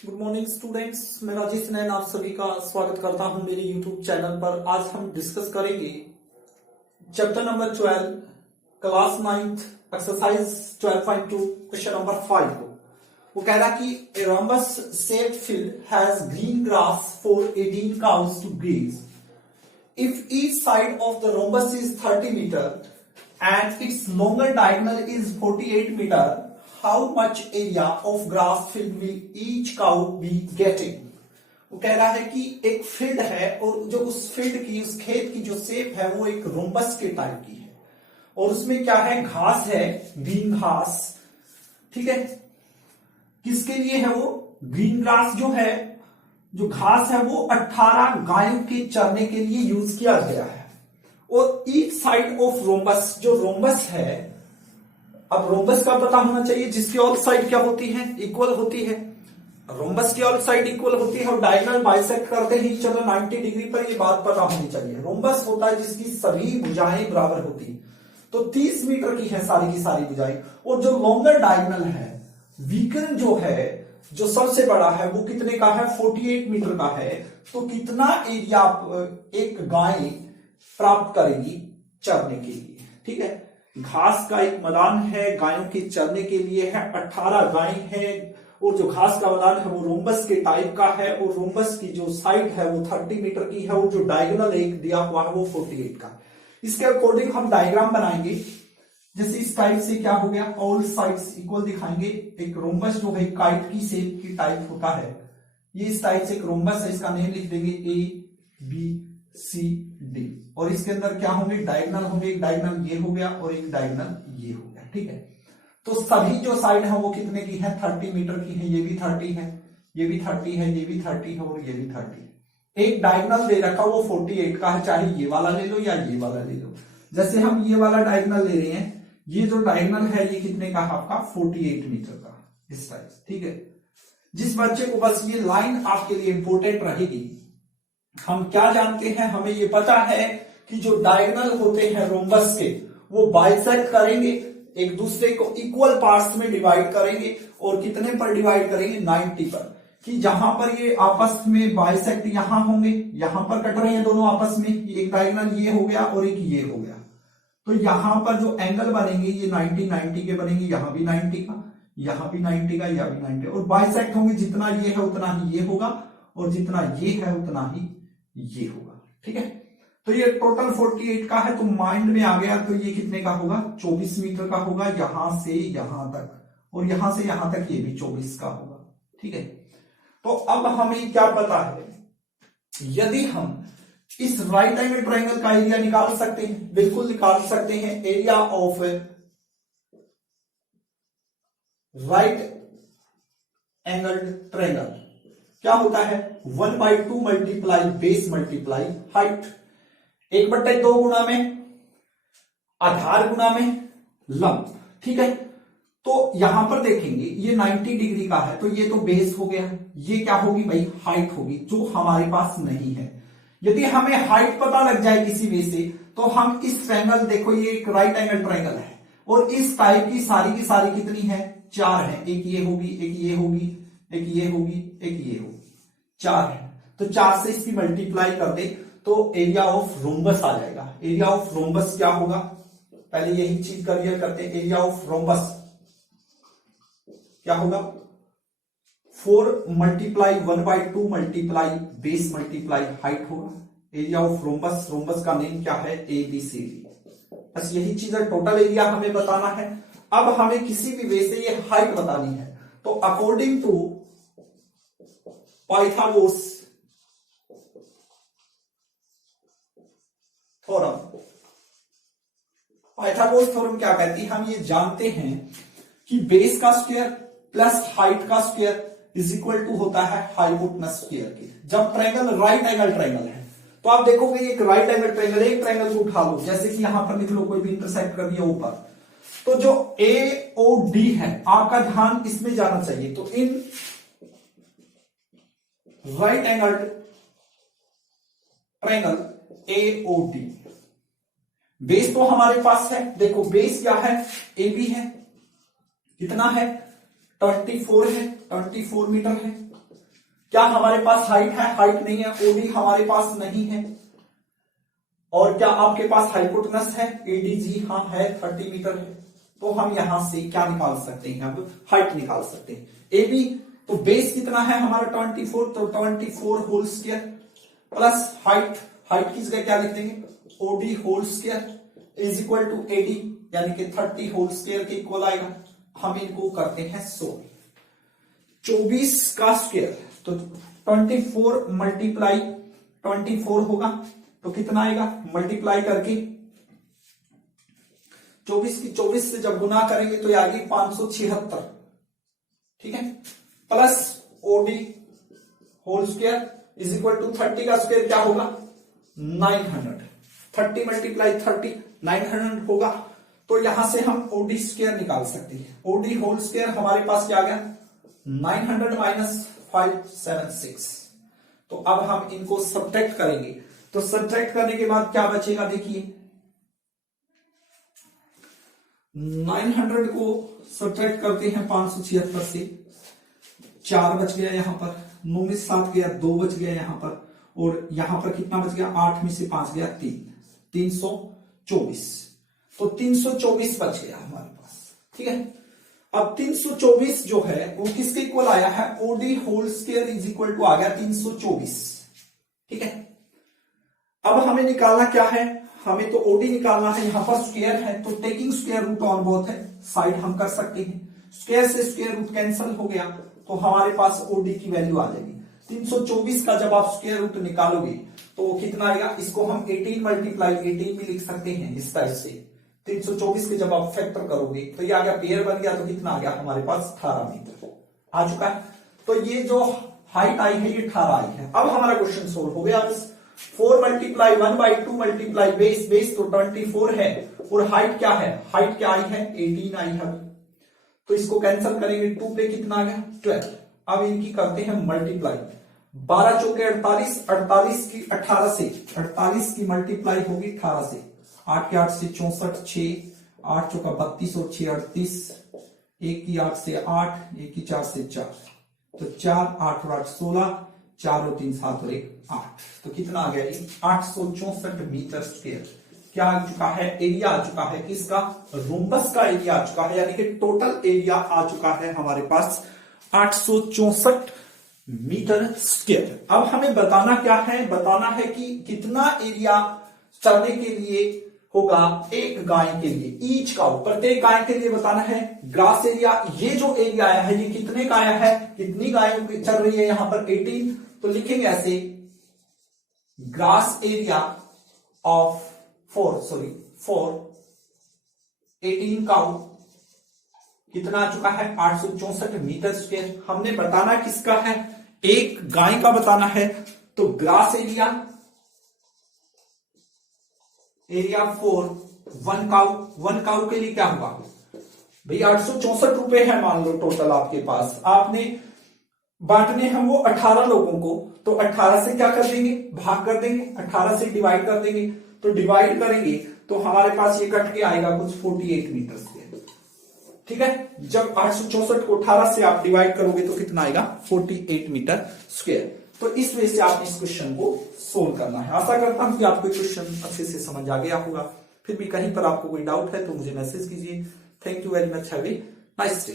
Good morning students, मैं राजेश नैन आप सभी का स्वागत करता हूं मेरे यूट्यूब चैनल पर। आज हम डिस्कस करेंगे chapter number 12 class 9th exercise 12.2 question number 5 को। वो कह रहा कि ए rhombus shaped field has green grass for 18 cows to graze. If each side of the rhombus is 30 meter and its longer diagonal is 48 meter, how much area of grass field will each cow be getting? वो कह रहा है कि एक field है और जो उस फील्ड की उस खेत की जो शेप है वो एक रोम्बस के टाइप की है और उसमें क्या है, घास है, ग्रीन घास। ठीक है, किसके लिए है वो ग्रीन ग्रास जो है, जो घास है वो 18 गायों के चरने के लिए यूज किया गया है। और ईच साइड ऑफ रोम्बस, जो रोम्बस है, अब रोम्बस का पता होना चाहिए जिसकी ऑल साइड क्या होती है, इक्वल होती है। रोम्बस की ऑल साइड इक्वल होती है और डायगोनल बाइसेक्ट करते ही चलो 90 डिग्री पर, ये बात पता होनी चाहिए। रोम्बस होता है जिसकी सभी भुजाएं बराबर होती है, तो 30 मीटर की है सारी की सारी भुजाएं। और जो लॉन्गर डायगोनल है, वीकन जो है, जो सबसे बड़ा है, वो कितने का है, 48 मीटर का है। तो कितना एरिया एक गाय प्राप्त करेगी चरने के लिए। ठीक है, घास का एक मैदान है, गायों के चरने के लिए है, 18 गाय है और जो घास का मैदान है वो रोम्बस के टाइप का है और रोम्बस की जो साइड है वो 30 मीटर की है और जो डायगोनल एक दिया हुआ है वो 48 का। इसके अकॉर्डिंग हम डायग्राम बनाएंगे। जैसे इस टाइप से क्या हो गया, ऑल साइड्स इक्वल दिखाएंगे। एक रोम्बस जो है काइट की शेप की टाइप होता है, ये इस टाइप से एक रोम्बस है, इसका नेम लिख देंगे ABCD। और इसके अंदर क्या होंगे, डायगोनल होंगे, एक डायगोनल ये हो गया और एक डायगोनल ये हो गया। ठीक है, तो सभी जो साइड है वो कितने की है, 30 मीटर की है। ये भी 30 है, ये भी 30 है, ये भी 30 है और ये भी 30 है। एक डायगोनल दे रखा वो 48 का है, चाहे ये वाला ले लो या ये वाला ले लो। जैसे हम ये वाला डायगोनल ले रहे हैं, ये जो डायगोनल है ये कितने का है आपका, 48 मीटर का, इस टाइप। ठीक है, जिस बच्चे को बस ये लाइन आपके लिए इंपॉर्टेंट रहेगी। हम क्या जानते हैं, हमें ये पता है कि जो डायगोनल होते हैं रोम्बस के, वो बाइसेक्ट करेंगे, एक दूसरे को इक्वल पार्ट्स में डिवाइड करेंगे और कितने पर डिवाइड करेंगे, 90 पर। कि जहां पर ये आपस में बाइसेक्ट यहां होंगे, यहां पर कट रहे हैं दोनों आपस में, एक डायगोनल ये हो गया और एक ये हो गया, तो यहां पर जो एंगल बनेंगे ये 90 के बनेंगे, यहां भी 90 का, यहां भी 90 का, यहां भी 90। और बाइसेक्ट होंगे, जितना ये है उतना ही ये होगा और जितना ये है उतना ही ये होगा। ठीक है, तो ये टोटल 48 का है, तो माइंड में आ गया, तो ये कितने का होगा, 24 मीटर का होगा, यहां से यहां तक, और यहां से यहां तक ये भी 24 का होगा। ठीक है, तो अब हमें क्या पता है, यदि हम इस राइट एंगल ट्रायंगल का एरिया निकाल सकते हैं, बिल्कुल निकाल सकते हैं। Area of right angle triangle क्या होता है, 1/2 मल्टीप्लाई बेस मल्टीप्लाई हाइट, 1/2 गुना में आधार गुना में लंब। ठीक है, तो यहां पर देखेंगे ये 90 डिग्री का है, तो ये तो बेस हो गया, ये क्या होगी भाई, हाइट होगी, जो हमारे पास नहीं है। यदि हमें हाइट पता लग जाए किसी वे से, तो हम इस ट्रायंगल, देखो ये एक राइट एंगल ट्रायंगल है और इस टाइप की सारी कितनी है, 4 है। एक ये होगी, एक ये होगी, एक ये होगी, एक ये होगी, 4 है। तो 4 से इसकी मल्टीप्लाई कर दे तो एरिया ऑफ रोम्बस आ जाएगा। एरिया ऑफ रोम्बस क्या होगा, पहले यही चीज क्लियर करते हैं। एरिया ऑफ रोम्बस क्या होगा, 4 multiply 1/2 multiply base multiply height होगा। एरिया ऑफ रोम्बस, रोम्बस का नेम क्या है, ABCD। बस यही चीज है, टोटल एरिया हमें बताना है। अब हमें किसी भी वे से ये हाइट बतानी है, तो according to Pythagoras theorem, Pythagoras theorem क्या कहती है, हम ये जानते हैं कि बेस का स्क्वायर प्लस हाइट का स्क्वायर इज इक्वल टू होता है हाइपोटेनस स्क्वायर के। जब ट्रायंगल राइट एंगल ट्रायंगल है, तो आप देखोगे एक राइट एंगल ट्रायंगल, एक ट्रायंगल को उठा लो, जैसे कि यहां पर लिख लो, कोई भी इंटरसेक्ट कर दिया ऊपर, तो जो AOD है, आपका ध्यान इसमें जाना चाहिए। तो in right angle triangle AOD, base तो हमारे पास है, देखो बेस क्या है, AB है, कितना है, 24 है, 24 मीटर है। क्या हमारे पास हाइट है? हाइट नहीं है। ओडी हमारे पास नहीं है। और क्या आपके पास हाइपोटेनस है? एडीजी हाँ है, 30 मीटर है। तो हम यहां से क्या निकाल सकते हैं? अब हाइट निकाल सकते हैं। एबी तो बेस कितना है हमारा 24, तो 24 whole square plus height, height की जगह क्या लिख देंगे? OD whole square is equal to AD, यानी कि 30 होल स्क्वायर के इक्वल आएगा। हम इनको करते हैं सोल्व। 24 का स्क्वायर तो 24 मल्टीप्लाई 24 होगा तो कितना आएगा? मल्टीप्लाई करके 24 की 24 से जब गुना करेंगे तो ये आएगी 576, ठीक है, plus OD whole square is equal to 30 का स्क्वायर क्या होगा? 900। 30 मल्टीप्लाई 30 900 होगा। तो यहां से हम ओडी स्क्वायर निकाल सकते हैं। ओडी होल स्क्वायर हमारे पास क्या आ गया? 900 माइनस 576। तो अब हम इनको सब्ट्रैक्ट करेंगे। तो सब्ट्रैक्ट करने के बाद क्या बचेगा? देखिए 900 को सब्ट्रैक्ट करते हैं 576 से, 4 बच गया यहां पर, 9 में 7 गया, 2 बच गया यहां पर, और यहां पर कितना बच गया? 8 में से 5 गया 3, 324। तो 324 बच गया हमारे पास, ठीक है। अब 324 जो है वो किसके इक्वल आया है? OD whole square is equal to आ गया 324, ठीक है। अब हमें निकालना क्या है? हमें तो ओडी निकालना है। यहां पर स्क्वायर है तो taking square root on both है साइड हम कर सकते हैं। स्क्वायर से स्क्वायर रूट कैंसिल हो गया तो हमारे पास ओडी की वैल्यू आ जाएगी 324 का। जब आप स्क्वायर रूट निकालोगे तो कितना आएगा? इसको हम 18 मल्टीप्लाई 18 भी लिख सकते हैं इस टाइप से। 324 के जब आप फैक्टर करोगे तो ये आ गया, पेयर बन गया, तो कितना आ गया हमारे पास? 18 मीटर आ चुका है। तो ये जो हाइट आई है ये 18 आई है। अब हमारा क्वेश्चन सोल्व हो गया। 4 मल्टीप्लाई 1/2 मल्टीप्लाई बेस, बेस तो 24 है, और हाइट क्या है? हाइट क्या आई है? 18 आई है। तो इसको कैंसिल करेंगे, 2 पे कितना आ गया? 12। अब इनकी करते हैं मल्टीप्लाई। 12 चौके 48, 48 की 18 से, 48 की मल्टीप्लाई होगी 18 से, 8 के 8 से 64, 6 8 चौका 32 और 6 38, 1 की 8 से 8, 1 की 4 से 4, तो 4 8 और 8 16, 4 और 3 7 और 1 8, तो कितना आ गया? 864 मीटर स्क्वायर क्या आ चुका है? एरिया आ चुका है किसका? रोम्बस का एरिया आ चुका है, यानी कि टोटल एरिया आ चुका है हमारे पास 864 मीटर स्क्वायर। अब हमें बताना क्या है? बताना है कि कितना एरिया चढ़ने के लिए होगा एक गाय के लिए, ईच काउ, प्रत्येक गाय के लिए बताना है। ग्रास एरिया, ये जो एरिया आया है ये कितने का आया है? कितनी गायों की चल रही है यहां पर? 18। तो लिखेंगे ऐसे, ग्रास एरिया ऑफ 4 18 काउ कितना आ चुका है? 864 मीटर स्क्वायर। हमने बताना किसका है? एक गाय का बताना है। तो ग्रास एरिया 4 1 काउ के लिए क्या होगा भाई? 864 रुपए है मान लो टोटल आपके पास, आपने बांटने हैं वो 18 लोगों को, तो 18 से क्या कर देंगे? भाग कर देंगे, 18 से डिवाइड कर देंगे। तो डिवाइड करेंगे तो हमारे पास ये कट के आएगा कुछ 48 मीटर स्क्वायर, ठीक है। जब 864 को 18 से आप डिवाइड करोगे तो कितना आएगा? 48 मीटर स्क्वायर। तो इस वजह से आप इस क्वेश्चन को सोल्व करना है। आशा करता हूं कि आपको क्वेश्चन अच्छे से समझ आ गया होगा। फिर भी कहीं पर आपको कोई डाउट है तो मुझे मैसेज कीजिए। Thank you very much, have a nice day.